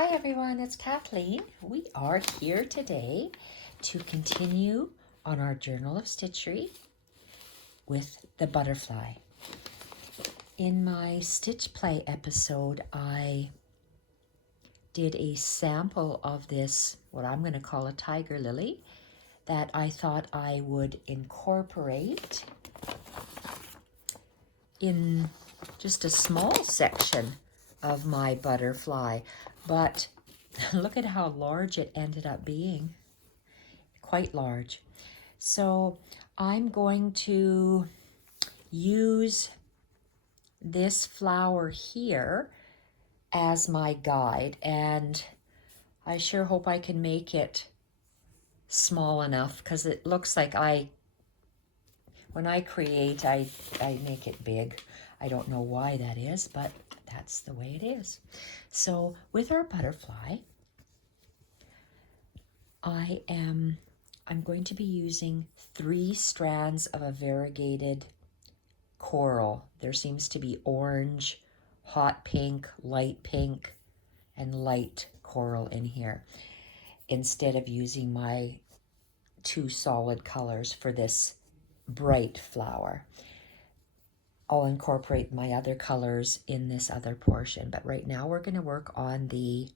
Hi everyone, it's Kathleen. We are here today to continue on our Journal of Stitchery with the butterfly. In my Stitch Play episode, I did a sample of this, what I'm going to call a tiger lily, that I thought I would incorporate in just a small section of my butterfly. But look at how large it ended up being. Quite large. So I'm going to use this flower here as my guide, and I sure hope I can make it small enough, because it looks like when I create, I make it big. I don't know why that is, but that's the way it is. So with our butterfly, I'm going to be using 3 strands of a variegated coral. There seems to be orange, hot pink, and light coral in here, instead of using my 2 solid colors for this bright flower. I'll incorporate my other colors in this other portion, but right now we're going to work on the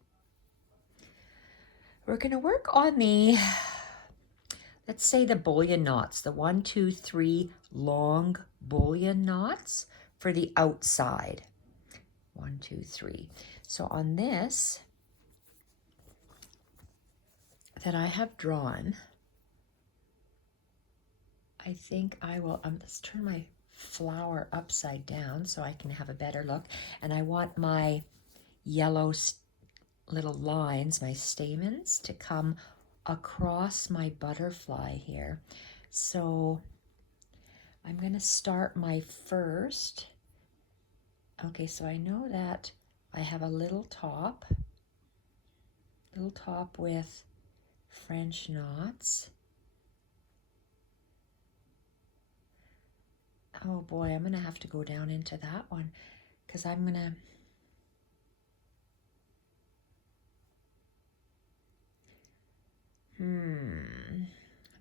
let's say the bullion knots, the 1, 2, 3 long bullion knots for the outside. 1, 2, 3. So on this that I have drawn, I think I will, let's turn my flower upside down so I can have a better look. And I want my yellow little lines, my stamens, to come across my butterfly here. So I'm going to start my first. Okay, so I know that I have a little top with French knots. Oh boy, I'm going to have to go down into that one, because I'm going to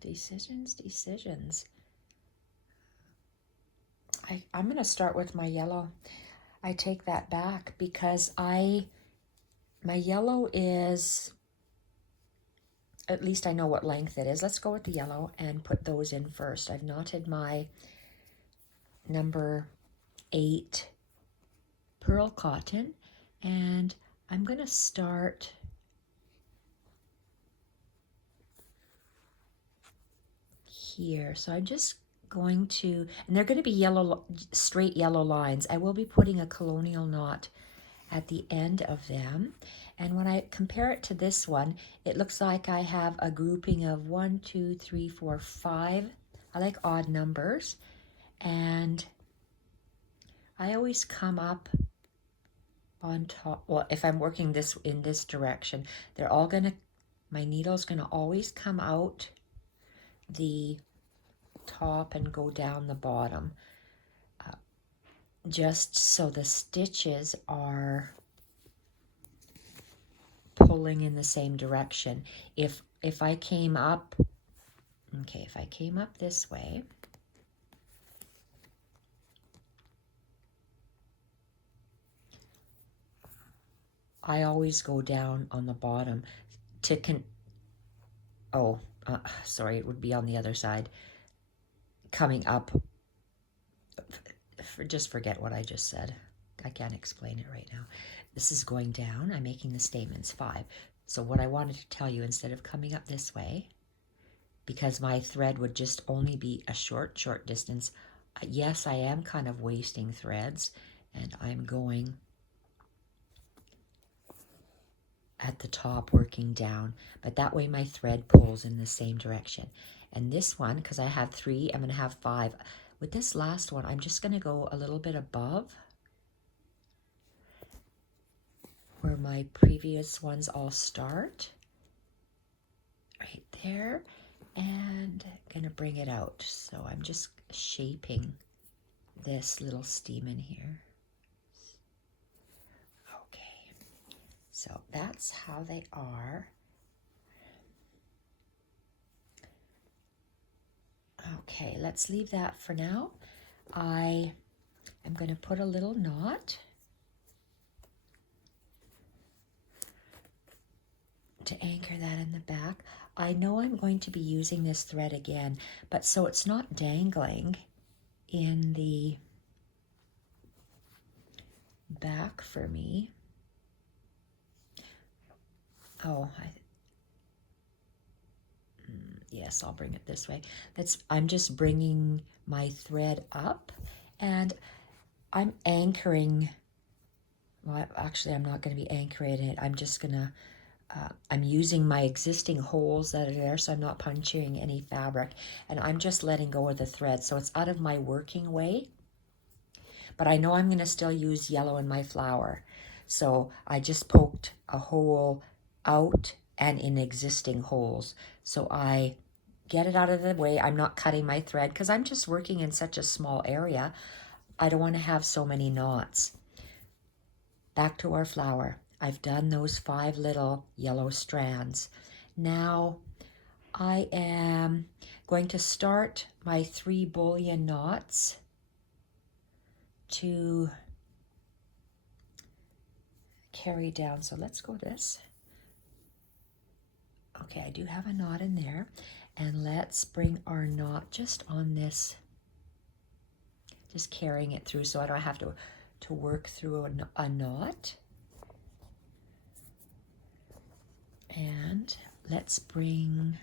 decisions. I'm going to start with my yellow. I take that back, because my yellow is, at least I know what length it is. Let's go with the yellow and put those in first. I've knotted my number 8 pearl cotton, and I'm going to start here. So I'm just going to, and they're going to be yellow, straight yellow lines. I will be putting a colonial knot at the end of them. And when I compare it to this one, it looks like I have a grouping of 1, 2, 3, 4, 5. I like odd numbers. And I always come up on top. Well, if I'm working this in this direction, they're all going to, my needle's going to always come out the top and go down the bottom, just so the stitches are pulling in the same direction. If I came up, okay, if I came up this way, I always go down on the bottom to sorry, it would be on the other side, coming up. Just forget what I just said. I can't explain it right now. This is going down. I'm making the stamens 5. So what I wanted to tell you, instead of coming up this way, because my thread would just only be a short distance, yes, I am kind of wasting threads, and I'm going at the top, working down, but that way my thread pulls in the same direction. And this one, because I have 3, I'm going to have 5. With this last one, I'm just going to go a little bit above where my previous ones all start, right there, and I'm going to bring it out. So I'm just shaping this little stamen here. Okay, So that's how they are. Okay, let's leave that for now. I am going to put a little knot to anchor that in the back. I know I'm going to be using this thread again, but so it's not dangling in the back for me. Oh, yes, I'll bring it this way. I'm just bringing my thread up, and I'm anchoring. Well, actually, I'm not going to be anchoring it. I'm just going to, I'm using my existing holes that are there, so I'm not puncturing any fabric, and I'm just letting go of the thread, so it's out of my working way. But I know I'm going to still use yellow in my flower. So I just poked a hole out and in existing holes. So I get it out of the way. I'm not cutting my thread because I'm just working in such a small area. I don't want to have so many knots. Back to our flower. I've done those 5 little yellow strands. Now I am going to start my 3 bullion knots to carry down. So let's go this. Okay, I do have a knot in there, and let's bring our knot just on this, just carrying it through so I don't have to work through a knot. And let's bring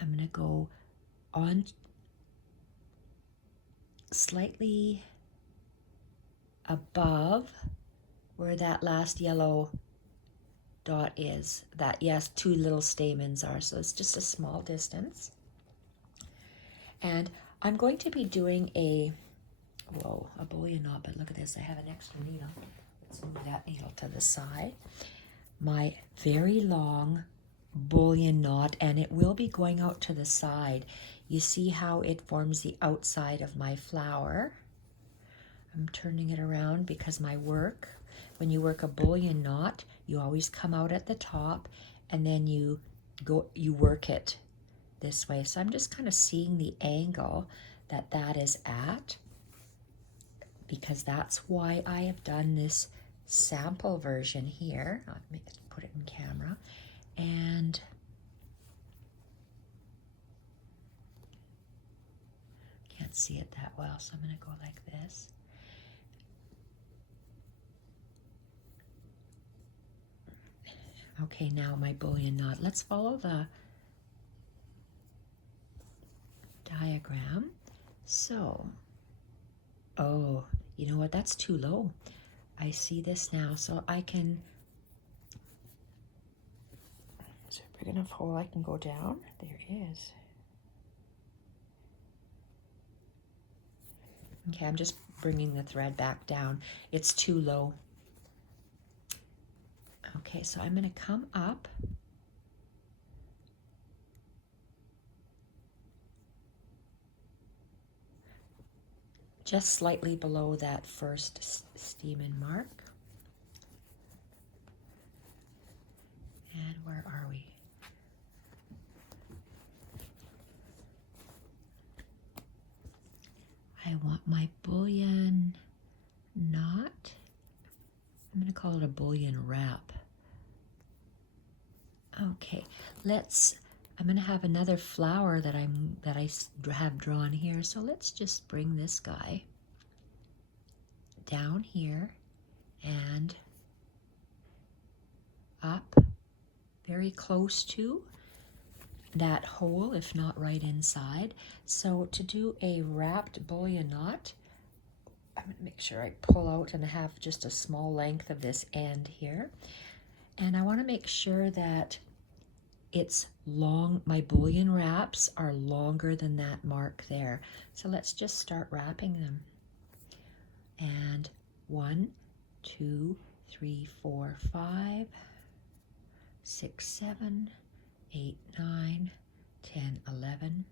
I'm going to go on slightly above where that last yellow dot is. That, yes, 2 little stamens are, so it's just a small distance. And I'm going to be doing a bullion knot, but look at this, I have an extra needle. Let's move that needle to the side. My very long bullion knot, and it will be going out to the side. You see how it forms the outside of my flower. I'm turning it around because when you work a bullion knot, you always come out at the top and then you work it this way. So I'm just kind of seeing the angle that is at, because that's why I have done this sample version here. I'll put it in camera. And can't see it that well, so I'm going to go like this. Okay, now my bullion knot. Let's follow the diagram. So, oh, you know what? That's too low. I see this now, so I can. Is there a big enough hole I can go down? There is. Okay, I'm just bringing the thread back down. It's too low. Okay, so I'm going to come up. Just slightly below that first stamen mark. And where are we? I want my bullion knot. I'm going to call it a bullion wrap. Okay, I'm going to have another flower that I have drawn here. So let's just bring this guy down here and up very close to that hole, if not right inside. So to do a wrapped bullion knot, I'm going to make sure I pull out and have just a small length of this end here. And I want to make sure that it's long, my bullion wraps are longer than that mark there. So let's just start wrapping them. And 1, 2, 3, 4, 5, 6, 7, 8, 9, 10, 11,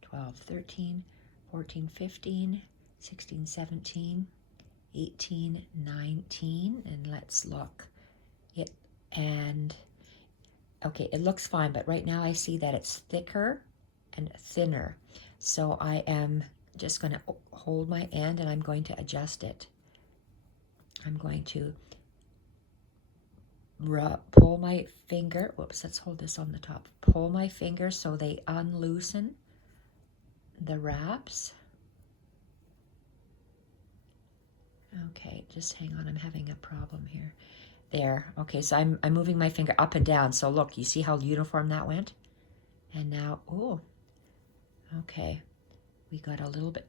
12, 13, 14, 15, 16, 17, 18, 19, and let's look. And okay, it looks fine, but right now I see that it's thicker and thinner. So I am just going to hold my end and I'm going to adjust it. I'm going to pull my finger. Whoops, let's hold this on the top. Pull my finger so they unloosen the wraps. Okay, just hang on. I'm having a problem here. There. Okay, so I'm moving my finger up and down. So look, you see how uniform that went? And now, oh, okay. We got a little bit.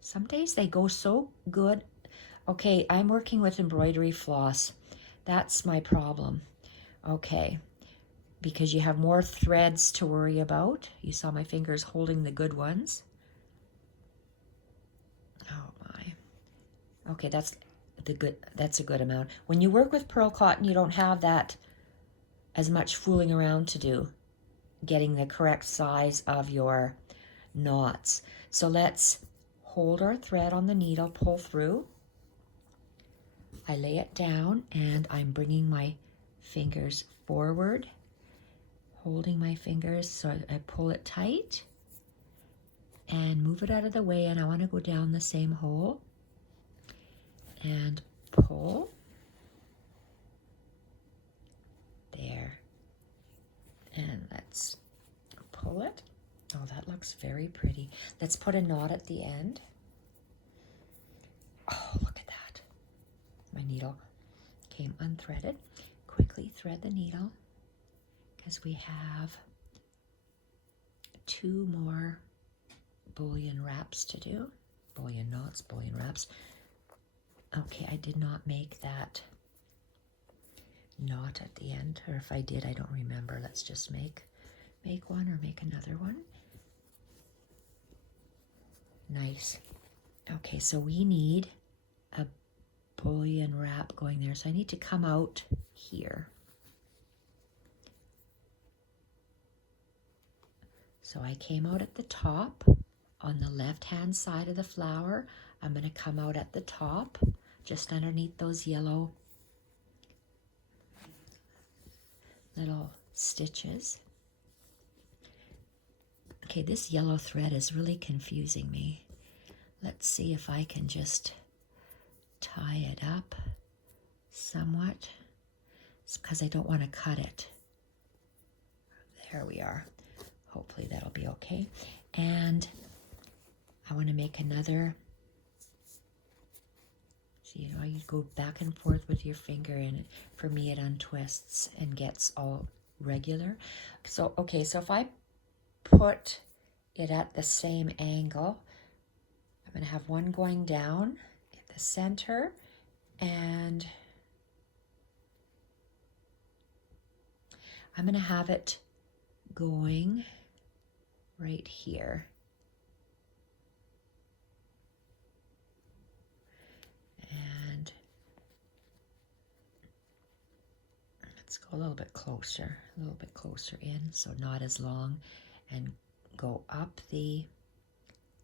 Some days they go so good. Okay, I'm working with embroidery floss. That's my problem. Okay, because you have more threads to worry about. You saw my fingers holding the good ones. Oh my. Okay, that's a good amount. When you work with pearl cotton, you don't have that as much fooling around to do, getting the correct size of your knots. So let's hold our thread on the needle, pull through. I lay it down and I'm bringing my fingers forward, holding my fingers so I pull it tight and move it out of the way, and I want to go down the same hole and pull. There. And let's pull it. Oh, that looks very pretty. Let's put a knot at the end. Oh, look at that. My needle came unthreaded. Quickly thread the needle because we have 2 more bullion wraps to do. Bullion knots, bullion wraps. Okay, I did not make that knot at the end, or if I did, I don't remember. Let's just make one or make another one. Nice. Okay, so we need a bullion wrap going there. So I need to come out here. So I came out at the top on the left-hand side of the flower. I'm going to come out at the top, just underneath those yellow little stitches. Okay, this yellow thread is really confusing me. Let's see if I can just tie it up somewhat. It's because I don't want to cut it. There we are. Hopefully that'll be okay. And I want to make another. So, you know, you go back and forth with your finger, and for me it untwists and gets all regular. So, okay, so if I put it at the same angle, I'm going to have one going down in the center, and I'm going to have it going right here. And let's go a little bit closer in, so not as long, and go up the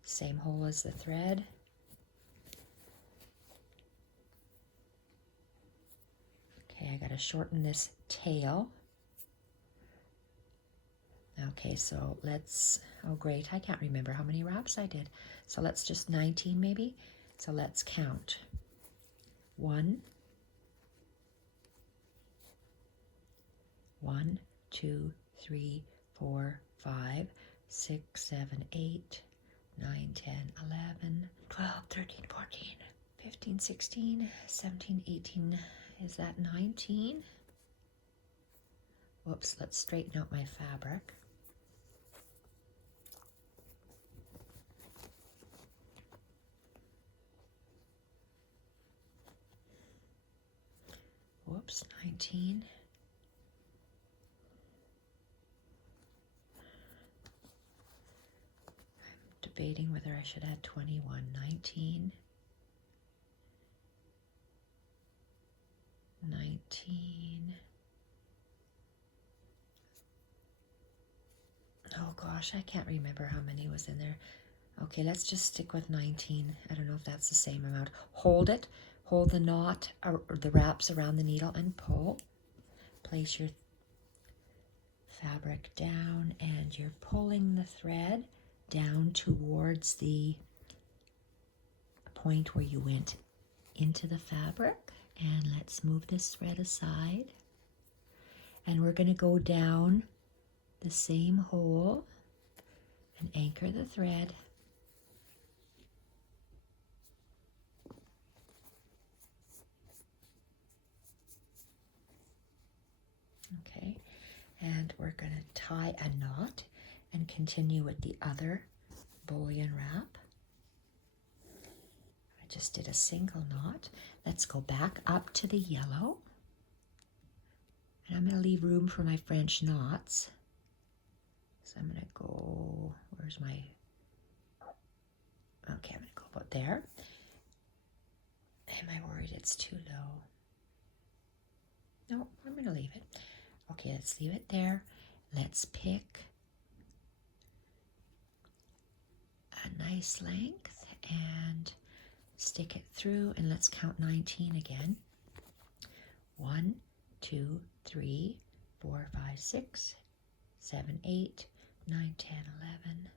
same hole as the thread. Okay, I got to shorten this tail. Okay, so let's, oh great, I can't remember how many wraps I did. So let's just 19 maybe. So let's count. 1, 2, 3, 4, 5, 6, 7, 8, 9, 10, 11, 12, 13, 14, 15, 16, 17, 18. Is that 19? Whoops, let's straighten out my fabric. Whoops, 19. I'm debating whether I should add 21. 19. 19. Oh gosh, I can't remember how many was in there. Okay, let's just stick with 19. I don't know if that's the same amount. Hold it, hold the knot or the wraps around the needle and pull. Place your fabric down and you're pulling the thread down towards the point where you went into the fabric. And let's move this thread aside. And we're going to go down the same hole and anchor the thread. Okay, and we're going to tie a knot and continue with the other bullion wrap. I just did a single knot. Let's go back up to the yellow. And I'm going to leave room for my French knots. So I'm going to go, where's my, okay, I'm going to go about there. Am I worried it's too low? No, I'm going to leave it. Okay, let's leave it there. Let's pick a nice length and stick it through, and let's count 19 again. 1, 2, 3, 4, 5, 6, 7, 8, 9, 10, 11,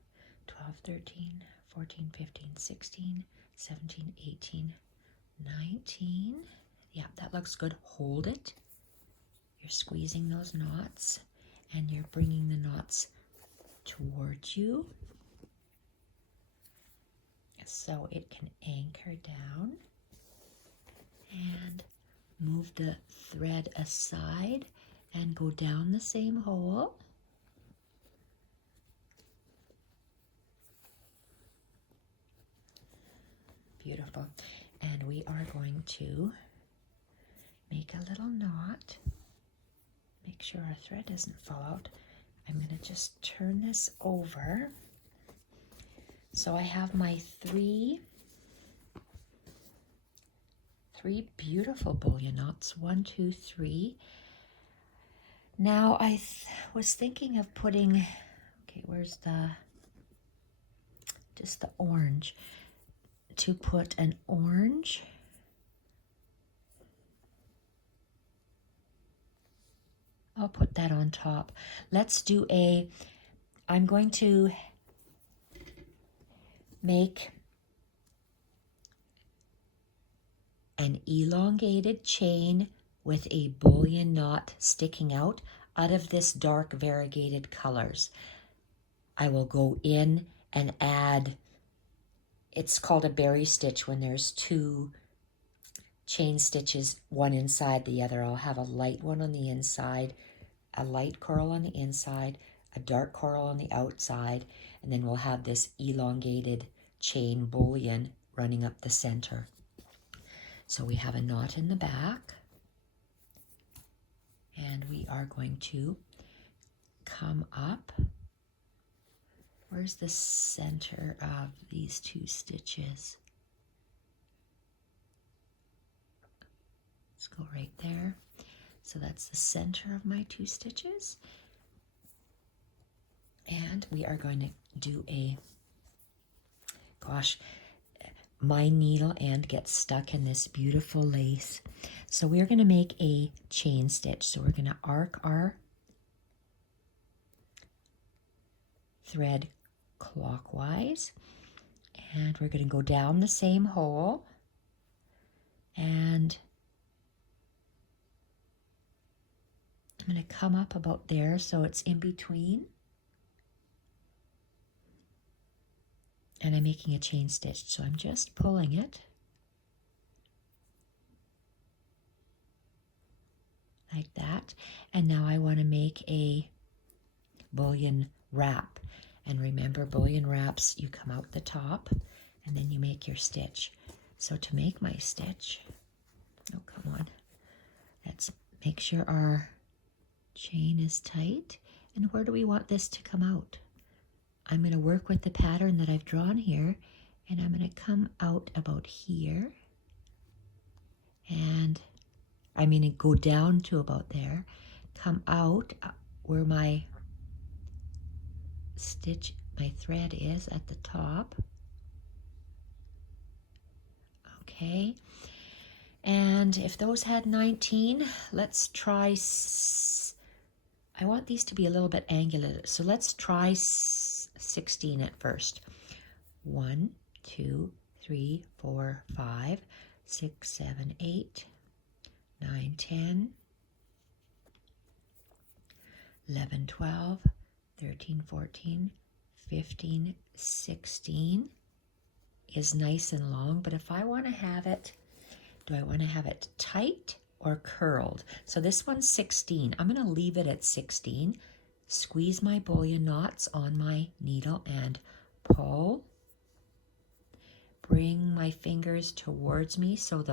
12, 13, 14, 15, 16, 17, 18, 19. Yeah, that looks good. Hold it. You're squeezing those knots and you're bringing the knots towards you so it can anchor down, and move the thread aside and go down the same hole. Beautiful. And we are going to make a little knot. Make sure our thread doesn't fall out. I'm going to just turn this over. So I have my three beautiful bullion knots. 1, 2, 3. Now I was thinking of putting, okay, where's just the orange, to put an orange I'll put that on top. Let's do I'm going to make an elongated chain with a bullion knot sticking out of this dark variegated colors. I will go in and add, it's called a berry stitch when there's 2 chain stitches, one inside the other. I'll have a light one on the inside, a light coral on the inside, a dark coral on the outside, and then we'll have this elongated chain bullion running up the center. So we have a knot in the back, and we are going to come up. Where's the center of these 2 stitches? Let's go right there. So that's the center of my 2 stitches. And we are going to do gosh, my needle end gets stuck in this beautiful lace. So we're going to make a chain stitch. So we're going to arc our thread clockwise, and we're going to go down the same hole, and I'm going to come up about there so it's in between, and I'm making a chain stitch, so I'm just pulling it like that. And now I want to make a bullion wrap. And remember, bullion wraps, you come out the top and then you make your stitch. So to make my stitch, oh, come on, let's make sure our chain is tight. And where do we want this to come out? I'm going to work with the pattern that I've drawn here, and I'm going to come out about here, and I'm going to go down to about there, come out where my stitch my thread is at the top. Okay, and if those had 19, let's try, I want these to be a little bit angular, so let's try 16 at first. 1, 2, 3, 4, 5, 6, 7, 8, 9, 10, 11, 12, 13, 14, 15, 16 is nice and long, but if I want to have it, do I want to have it tight or curled? So this one's 16. I'm going to leave it at 16. Squeeze my bullion knots on my needle and pull. Bring my fingers towards me so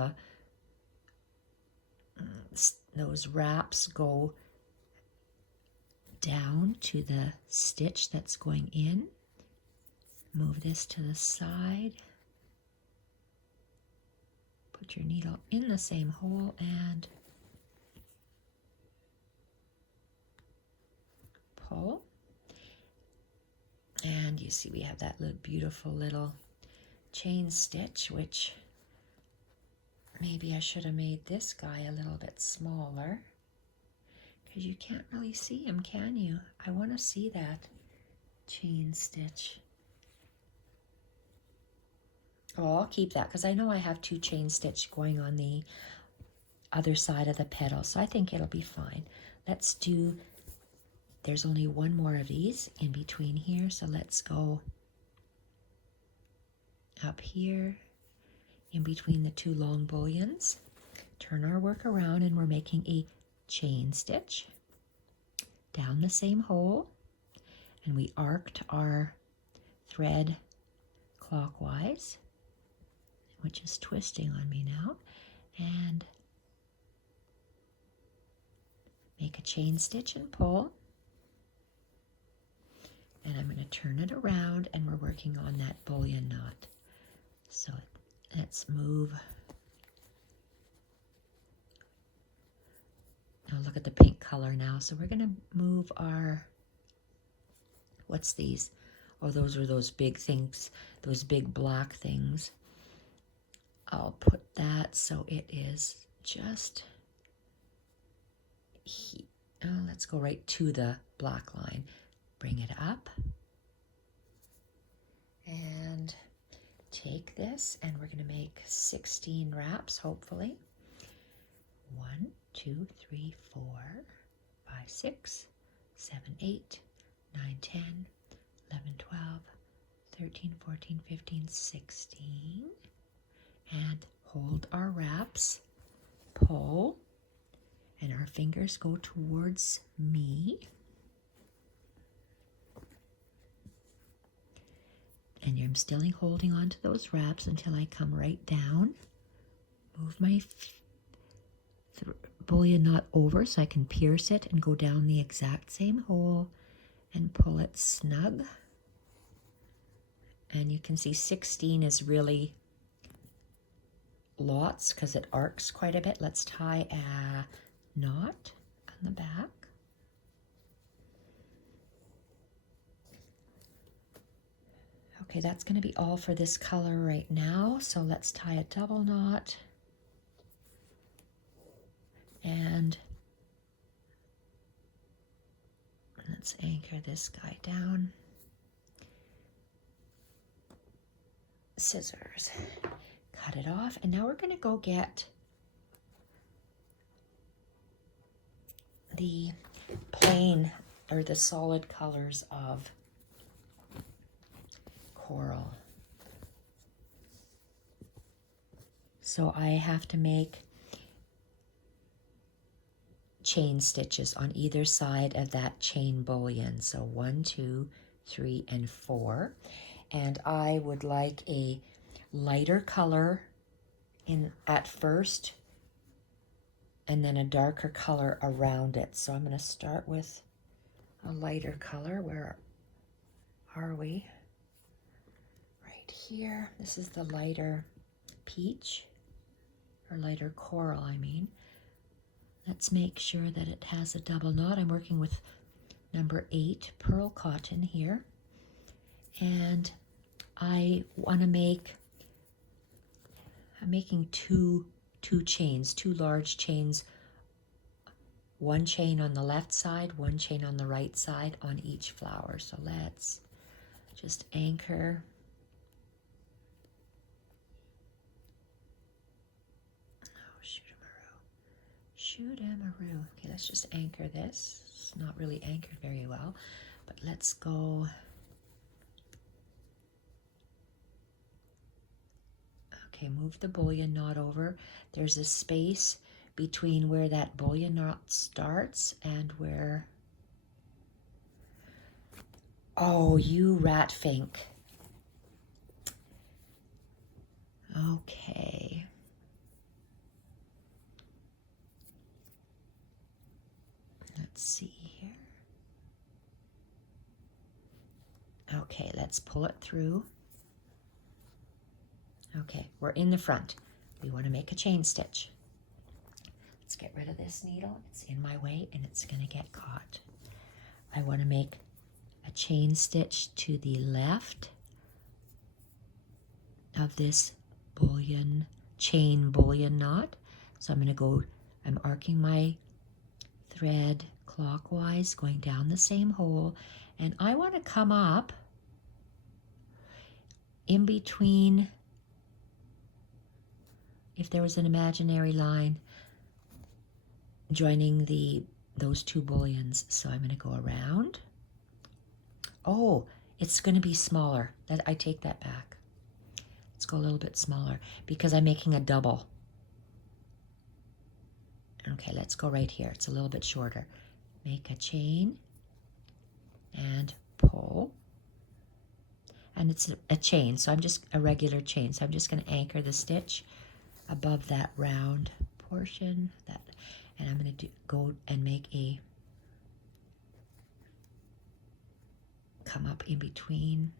those wraps go down to the stitch that's going in. Move this to the side. Put your needle in the same hole and pull. And you see we have that little beautiful little chain stitch, which maybe I should have made this guy a little bit smaller, because you can't really see him, can you? I want to see that chain stitch. Oh, I'll keep that because I know I have 2 chain stitch going on the other side of the petal, so I think it'll be fine. Let's do, there's only one more of these in between here, so let's go up here in between the 2 long bullions. Turn our work around and we're making a chain stitch down the same hole, and we arced our thread clockwise, which is twisting on me now, and make a chain stitch and pull. And I'm going to turn it around and we're working on that bullion knot. So let's move. Now look at the pink color now. So we're going to move our, what's these? Oh, those are those big things, those big black things. I'll put that so it is just, let's go right to the black line. Bring it up and take this, and we're going to make 16 wraps, hopefully. 1, 2, 3, 4, 5, 6, 7, 8, 9, 10, 11, 12, 13, 14, 15, 16. And hold our wraps, pull, and our fingers go towards me. And I'm still holding on to those wraps until I come right down. Move my bullion knot over so I can pierce it and go down the exact same hole and pull it snug. And you can see 16 is really lots because it arcs quite a bit. Let's tie a knot on the back. Okay, that's going to be all for this color right now. So let's tie a double knot. And let's anchor this guy down. Scissors. Cut it off, and now we're going to go get the plain or the solid colors of coral. So I have to make chain stitches on either side of that chain bullion. So 1, 2, 3, and 4. And I would like a lighter color at first and then a darker color around it. So I'm going to start with a lighter color. Where are we? Right here. This is the lighter peach, or lighter coral, I mean. Let's make sure that it has a double knot. I'm working with number 8 pearl cotton here. And I want to make, I'm making two chains, two large chains, one chain on the left side, one chain on the right side on each flower. So let's just anchor. Oh, shoot-a-maroo. Okay, let's just anchor this. It's not really anchored very well, but let's go. Okay, move the bullion knot over. There's a space between where that bullion knot starts and where... Oh, you rat fink. Okay. Let's see here. Okay, let's pull it through. Okay, we're in the front. We want to make a chain stitch. Let's get rid of this needle. It's in my way and it's going to get caught. I want to make a chain stitch to the left of this chain bullion knot. So I'm going to go, I'm arcing my thread clockwise, going down the same hole, and I want to come up in between, if there was an imaginary line joining those two bullions. So I'm going to go around. Oh, it's going to be smaller. I take that back. Let's go a little bit smaller because I'm making a double. Okay, let's go right here. It's a little bit shorter. Make a chain and pull. And it's a chain, so I'm just a regular chain. So I'm just going to anchor the stitch above that round portion. And I'm going to go and make a come up in between.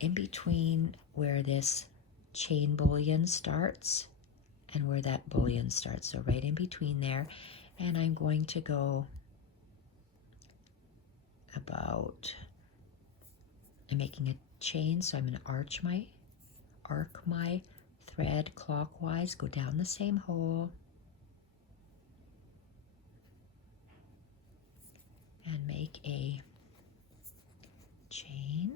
In between where this chain bullion starts and where that bullion starts. So right in between there. And I'm going to go about, I'm making a chain, so I'm going to arc my thread clockwise, go down the same hole, and make a chain.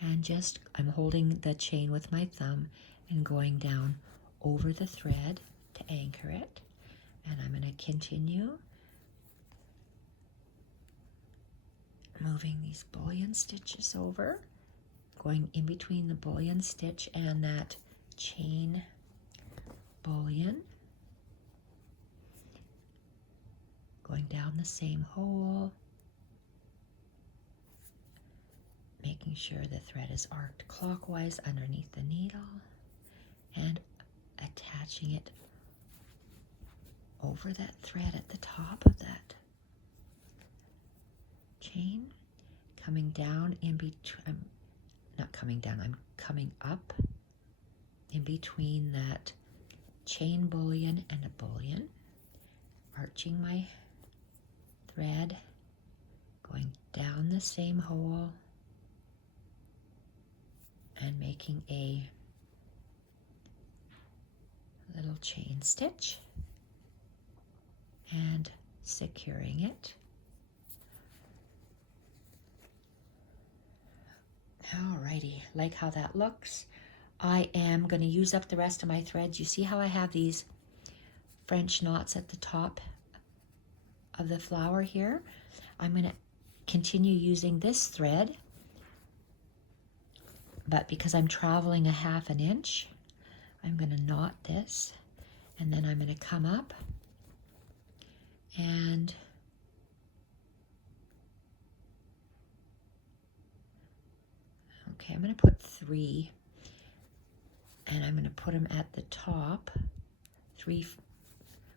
And just, I'm holding the chain with my thumb and going down over the thread to anchor it. And I'm going to continue moving these bullion stitches over, going in between the bullion stitch and that chain bullion, going down the same hole, making sure the thread is arced clockwise underneath the needle, and attaching it over that thread at the top of that chain, coming down in between, not coming down, I'm coming up in between that chain bullion and a bullion, arching my thread, going down the same hole, and making a little chain stitch and securing it. Alrighty, like how that looks. I am going to use up the rest of my threads. You see how I have these French knots at the top of the flower here? I'm going to continue using this thread, but because I'm traveling a ½ inch, I'm going to knot this, and then I'm going to come up and okay, I'm going to put 3, and I'm going to put them at the top. 3,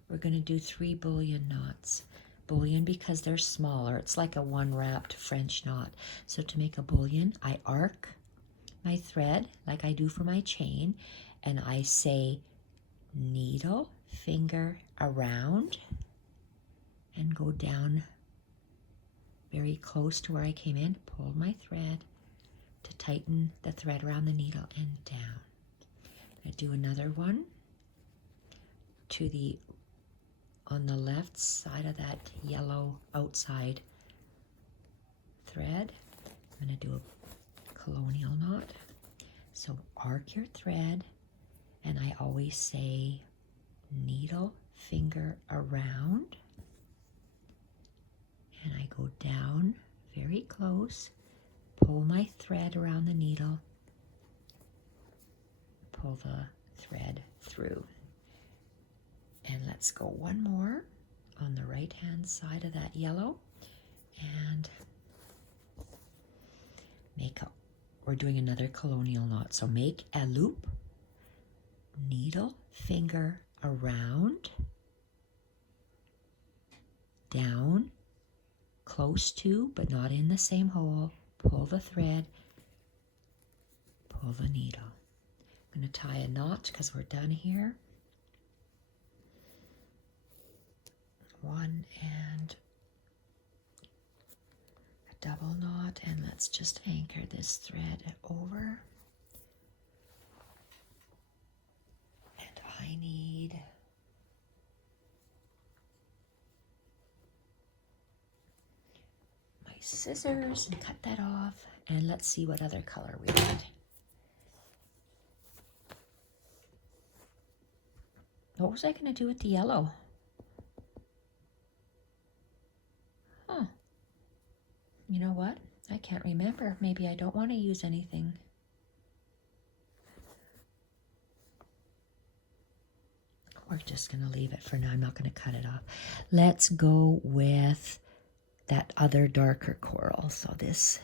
we're going to do 3 bullion knots. Bullion because they're smaller. It's like a one-wrapped French knot. So to make a bullion, I arc my thread like I do for my chain, and I say needle finger around and go down very close to where I came in, pull my thread to tighten the thread around the needle and down. I do another one to the on the left side of that yellow outside thread. I'm going to do a colonial knot. So arc your thread, and I always say needle finger around, and I go down very close, pull my thread around the needle, pull the thread through. And let's go one more on the right hand side of that yellow, and we're doing another colonial knot. So make a loop, needle finger around, down, close to but not in the same hole, pull the thread, pull the needle. I'm going to tie a knot because we're done here. One and a double knot, and let's just anchor this thread over. And I need my scissors and cut that off, and let's see what other color we need. What was I going to do with the yellow? Huh. You know what? I can't remember. Maybe I don't want to use anything. We're just going to leave it for now. I'm not going to cut it off. Let's go with that other darker coral. So this,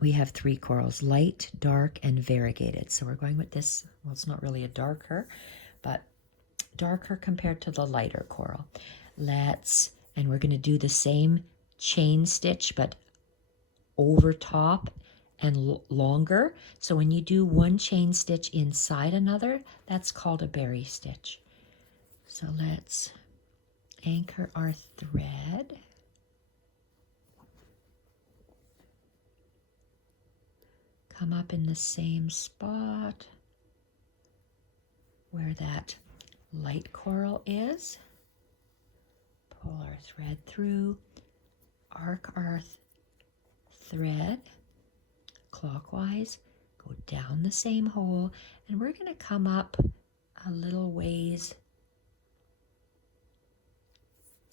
we have 3 corals, light, dark, and variegated. So we're going with this. Well, it's not really a darker, but darker compared to the lighter coral. And we're going to do the same chain stitch, but over top and longer. So when you do one chain stitch inside another, that's called a berry stitch. So let's anchor our thread. Come up in the same spot where that light coral is. Pull our thread through, arc our thread clockwise, go down the same hole, and we're going to come up a little ways,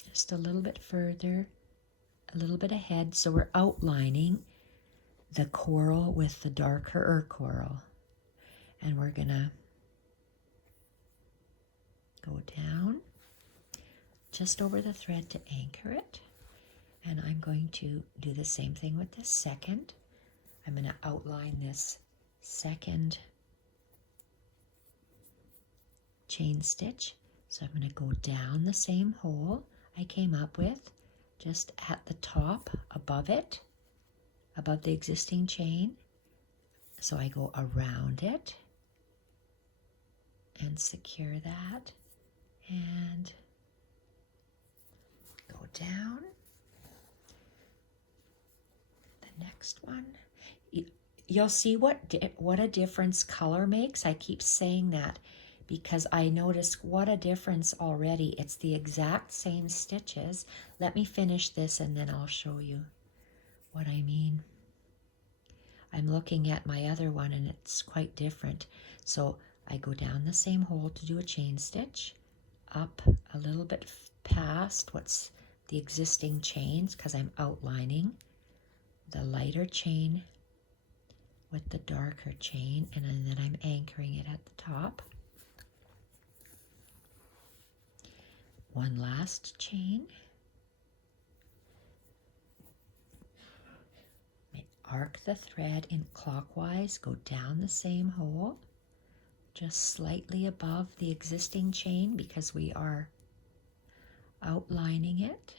just a little bit further, a little bit ahead, so we're outlining the coral with the darker coral. And we're going to go down just over the thread to anchor it. And I'm going to do the same thing with this second. I'm going to outline this second chain stitch. So I'm going to go down the same hole I came up with, just at the top, above it, above the existing chain. So I go around it and secure that and go down. The next one. You'll see what a difference color makes. I keep saying that because I noticed what a difference already. It's the exact same stitches. Let me finish this and then I'll show you what I mean. I'm looking at my other one and it's quite different. So I go down the same hole to do a chain stitch, up a little bit past what's the existing chains because I'm outlining the lighter chain with the darker chain, and then I'm anchoring it at the top. One last chain. Arc the thread in clockwise, go down the same hole, just slightly above the existing chain because we are outlining it.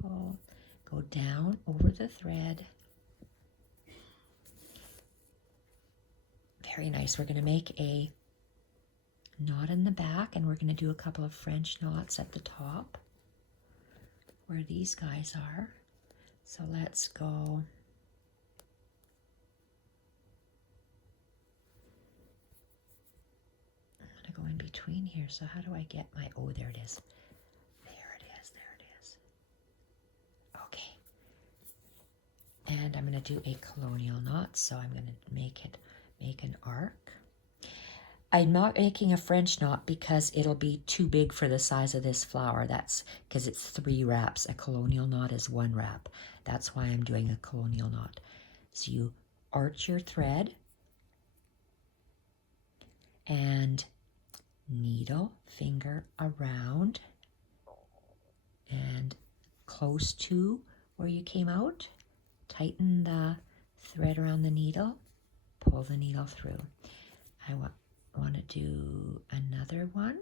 Pull, go down over the thread, Very nice. We're going to make a knot in the back, and we're going to do a couple of French knots at the top where these guys are. So let's go. I'm going to go in between here. So how do I get my, oh, there it is. There it is, there it is. Okay. And I'm going to do a colonial knot. So I'm going to make an arc. I'm not making a French knot because it'll be too big for the size of this flower. That's because it's 3 wraps. A colonial knot is 1 wrap. That's why I'm doing a colonial knot. So you arch your thread and needle, finger around and close to where you came out. Tighten the thread around the needle, pull the needle through. I want to do another one.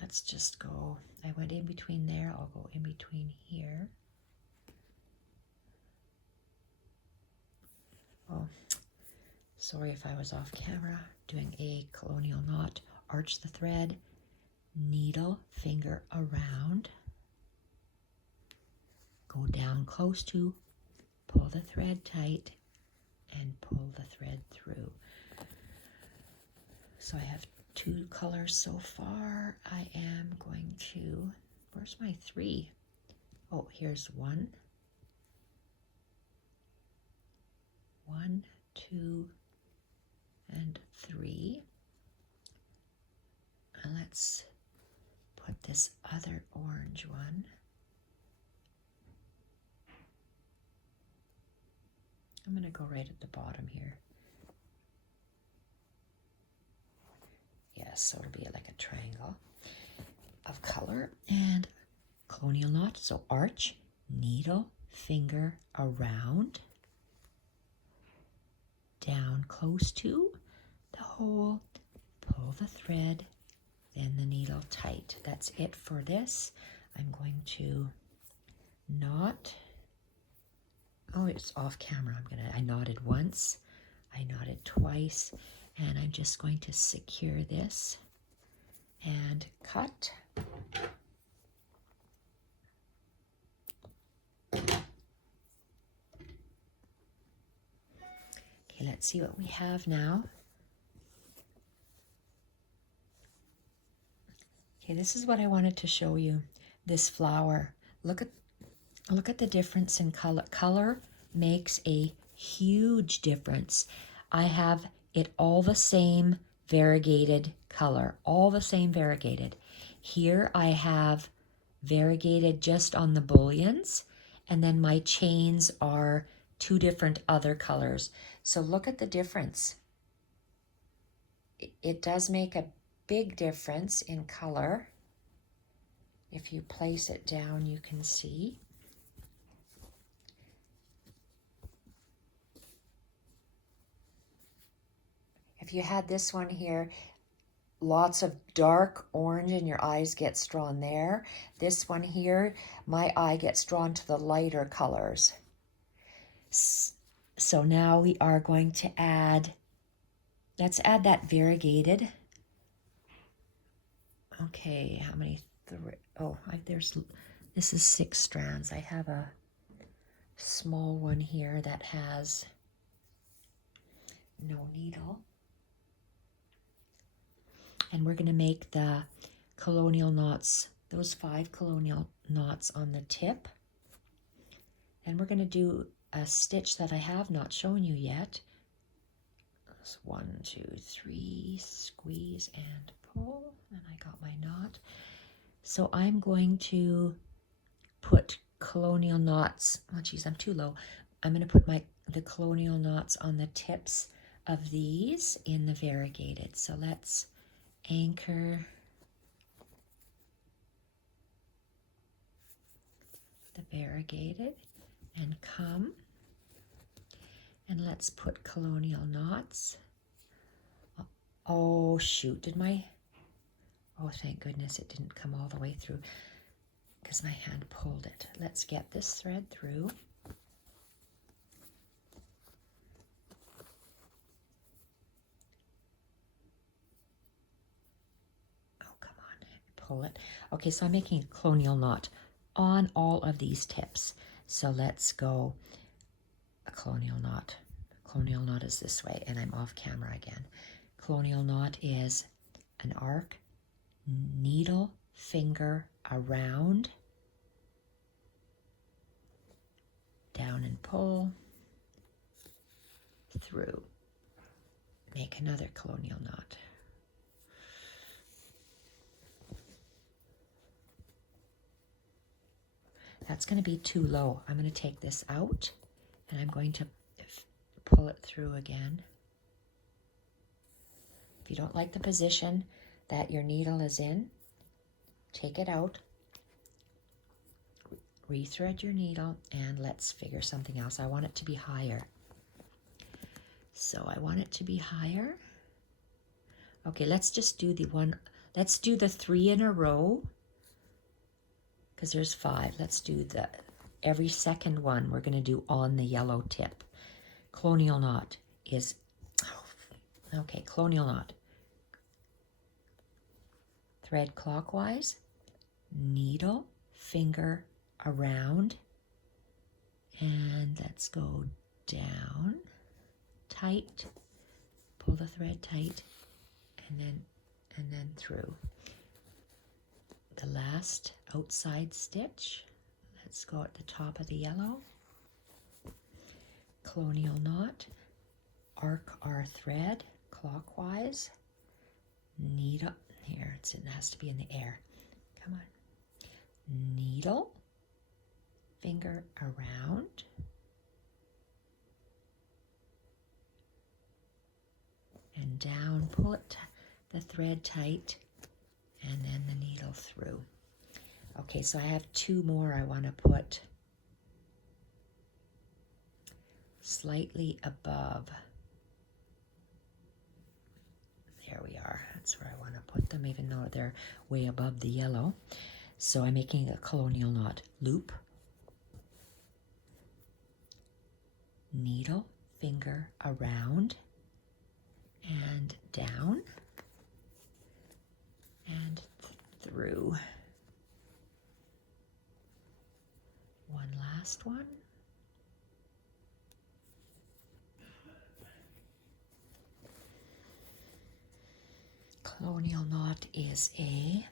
Let's just go, I went in between there, I'll go in between here. Oh, sorry if I was off camera. Doing a colonial knot, arch the thread, needle, finger around, go down close to, pull the thread tight, and pull the thread through. So I have 2 colors so far. I am going to, where's my 3? Oh, here's 1. 1, 2, and 3. And let's put this other orange one. I'm going to go right at the bottom here. Yes, so it'll be like a triangle of color. And colonial knot, so arch, needle, finger around, down close to the hole, pull the thread, then the needle tight. That's it for this. I'm going to knot. Oh, it's off camera. I knotted once, I knotted twice, and I'm just going to secure this and cut. Okay, let's see what we have now. Okay, this is what I wanted to show you. This flower. Look at the difference in color. Color makes a huge difference. I have it all the same variegated color, all the same variegated. Here I have variegated just on the bullions, and then my chains are 2 different other colors. So look at the difference. It does make a big difference in color. If you place it down, you can see. If you had this one here, lots of dark orange and your eyes gets drawn there. This one here, my eye gets drawn to the lighter colors. So now we are going to add, let's add that variegated. Okay, how many? Oh, this is 6 strands. I have a small one here that has no needle. And we're going to make the colonial knots, those 5 colonial knots on the tip. And we're going to do a stitch that I have not shown you yet. That's 1, 2, 3, squeeze and pull, and I got my knot. So I'm going to put colonial knots, oh geez, I'm too low. I'm going to put the colonial knots on the tips of these in the variegated. So let's anchor the variegated and come, and let's put colonial knots Oh, shoot. Did my... Oh, thank goodness it didn't come all the way through because my hand pulled it. Let's get this thread through. Oh, come on. Pull it. Okay, so I'm making a colonial knot on all of these tips. So let's go a colonial knot. Colonial knot is this way, and I'm off camera again. Colonial knot is an arc, needle, finger around, down and pull, through. Make another colonial knot. That's going to be too low. I'm going to take this out and I'm going to pull it through again. If you don't like the position that your needle is in, take it out, rethread your needle, and let's figure something else. I want it to be higher. So I want it to be higher. Okay, let's just do let's do the 3 in a row, because there's 5. Let's do every second one we're going to do on the yellow tip. Colonial knot is, okay, colonial knot. Thread clockwise, needle, finger around, and let's go down, tight, pull the thread tight, and then through. The last outside stitch, let's go at the top of the yellow. Colonial knot, arc our thread clockwise, needle, here, it has to be in the air, come on, needle, finger around, and down, pull it, the thread tight, and then the needle through. Okay, so I have 2 more I want to put slightly above. There we are. That's where I want to put them, even though they're way above the yellow. So I'm making a colonial knot. Loop, needle, finger around, and down, and through. One last one. Colonial knot is a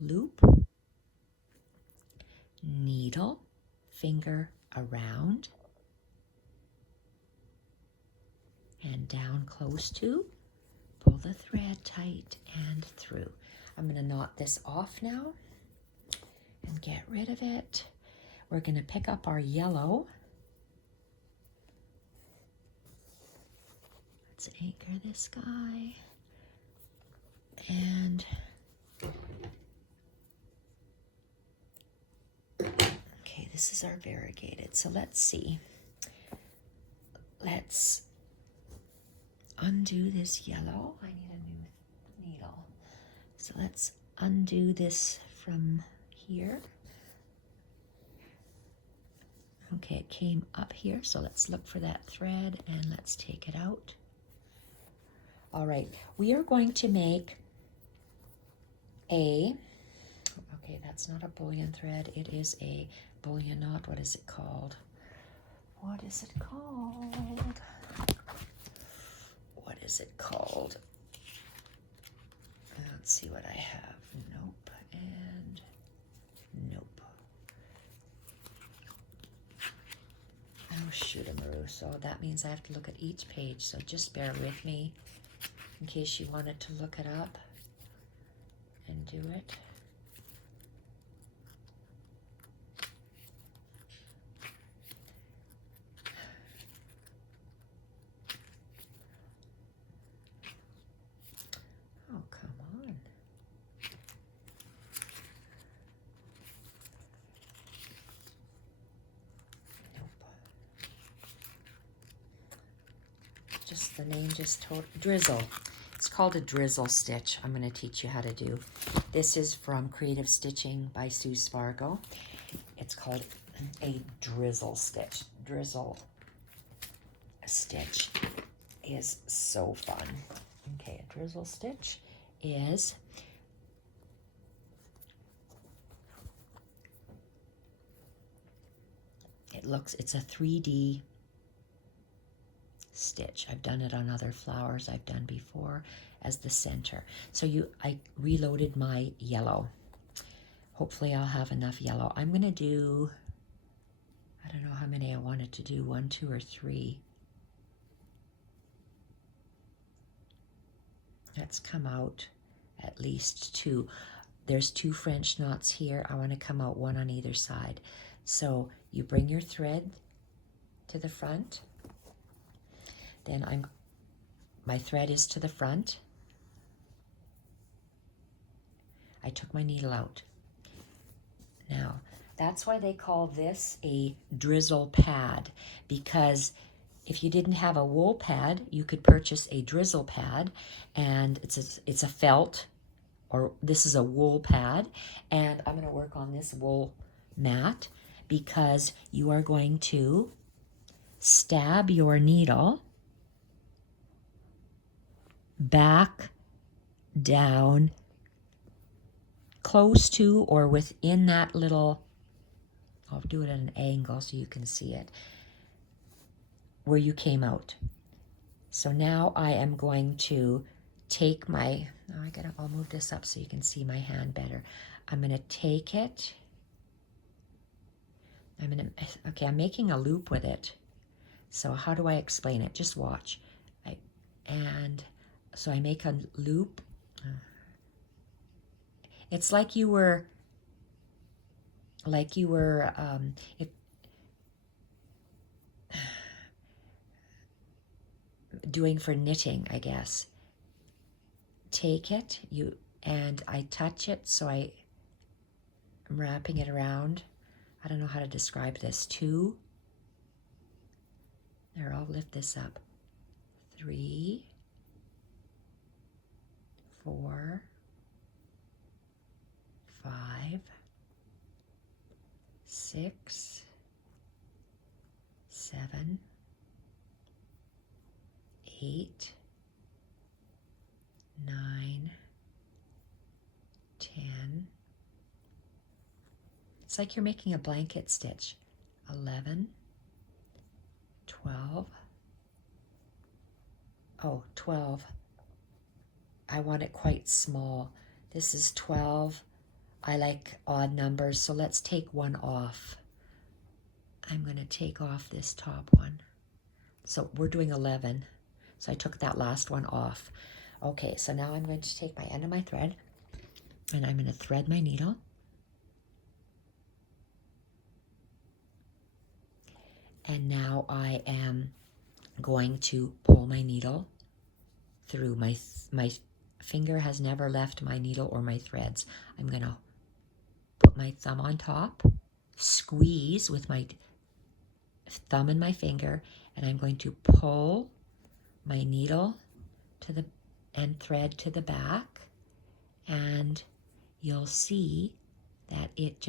loop, needle, finger around, and down close to, pull the thread tight and through. I'm going to knot this off now and get rid of it. We're going to pick up our yellow. Let's anchor this guy. And okay, this is our variegated. So let's see. Let's undo this yellow. I need a new needle. So let's undo this from here. Okay, it came up here, so let's look for that thread and let's take it out. All right, we are going to make okay, that's not a bullion thread, it is a bullion knot. What is it called? What is it called? What is it called? Let's see what I have. Nope, and nope. Oh, shoot-a-maroo. So that means I have to look at each page, so just bear with me in case you wanted to look it up and do it. Oh, come on. Nope. Just The name just told Drizzle. It's called a drizzle stitch. I'm going to teach you how to do. This is from Creative Stitching by Sue Spargo. It's called a drizzle stitch. Drizzle stitch is so fun. Okay, a drizzle stitch is it's a 3D stitch. I've done it on other flowers I've done before as the center. So I reloaded my yellow. Hopefully I'll have enough yellow. I'm going to do, I don't know how many I wanted to do, 1, 2, or 3. Let's come out at least 2. There's 2 French knots here. I want to come out 1 on either side. So you bring your thread to the front. Then my thread is to the front. I took my needle out. Now, that's why they call this a drizzle pad, because if you didn't have a wool pad, you could purchase a drizzle pad, and it's a felt, or this is a wool pad, and I'm going to work on this wool mat because you are going to stab your needle back down close to or within that little, I'll do it at an angle so you can see it, where you came out. So now I am going to take my, I'll move this up so you can see my hand better. I'm going to take it. I'm making a loop with it. So how do I explain it? Just watch. So I make a loop. It's like you were doing for knitting, I guess. Take it, and I touch it, so I'm wrapping it around. I don't know how to describe this. 2. There, I'll lift this up. 3, 4, 5, 6, 7, 8, 9, 10. It's like you're making a blanket stitch. 11, 12. Oh, 12. I want it quite small. This is 12. I like odd numbers, so let's take 1 off. I'm going to take off this top one. So we're doing 11. So I took that last one off. Okay, so now I'm going to take my end of my thread, and I'm going to thread my needle. And now I am going to pull my needle through. My finger has never left my needle or my threads. I'm going to put my thumb on top, squeeze with my thumb and my finger, and I'm going to pull my needle and thread to the back, and you'll see that it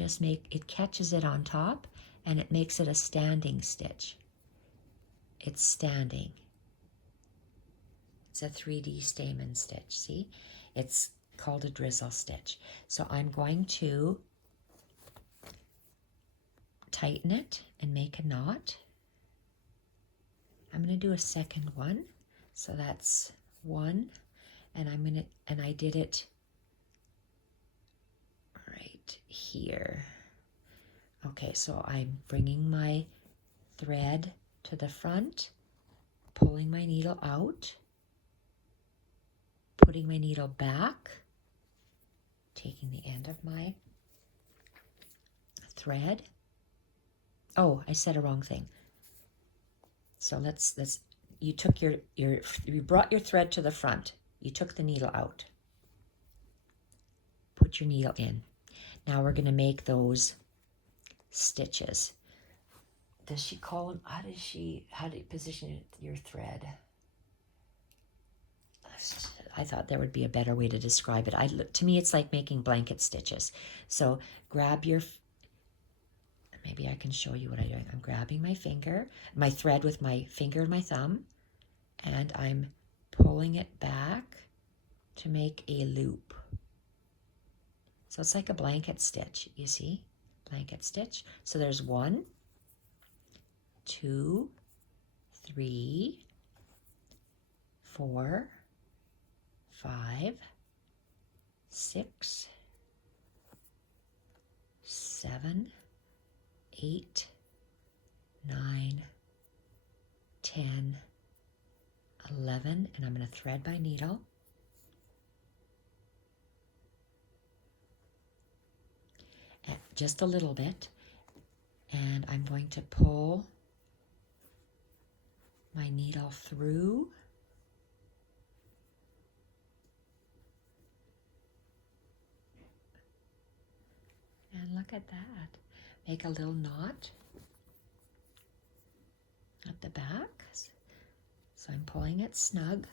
catches it on top, and it makes it a standing stitch. It's standing. It's a 3D stamen stitch, see? It's called a drizzle stitch. So I'm going to tighten it and make a knot. I'm going to do a second one. So that's 1, and I did it right here. Okay, so I'm bringing my thread to the front, pulling my needle out, putting my needle back, taking the end of my thread. Oh, I said a wrong thing. So you took you brought your thread to the front. You took the needle out. Put your needle in. Now we're going to make those stitches. Does she call them? How do you position your thread? I thought there would be a better way to describe it. To me, it's like making blanket stitches. So grab your, maybe I can show you what I'm doing. I'm grabbing my thread with my finger and my thumb, and I'm pulling it back to make a loop. So it's like a blanket stitch, you see? Blanket stitch. So there's 1, 2, 3, 4, 5, 6, 7, 8, 9, 10, 11, and I'm going to thread my needle. Just a little bit, and I'm going to pull my needle through. And look at that. Make a little knot at the back. So I'm pulling it snug.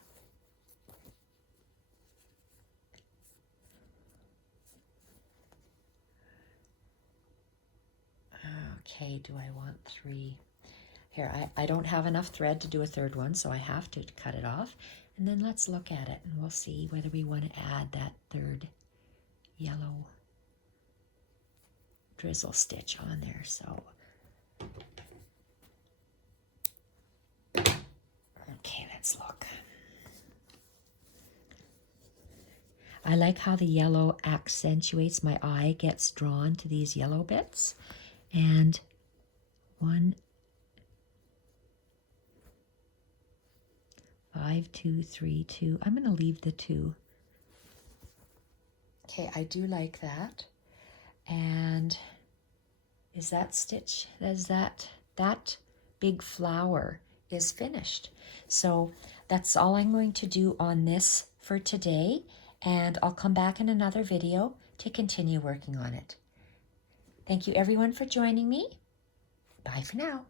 Okay, do I want 3? Here, I don't have enough thread to do a third one, so I have to cut it off. And then let's look at it, and we'll see whether we want to add that third yellow drizzle stitch on there. So, okay, let's look. I like how the yellow accentuates. My eye gets drawn to these yellow bits. And 1, 5, 2, 3, 2. I'm going to leave the 2. Okay, I do like that. And is that stitch, that big flower is finished. So that's all I'm going to do on this for today. And I'll come back in another video to continue working on it. Thank you everyone for joining me. Bye for now.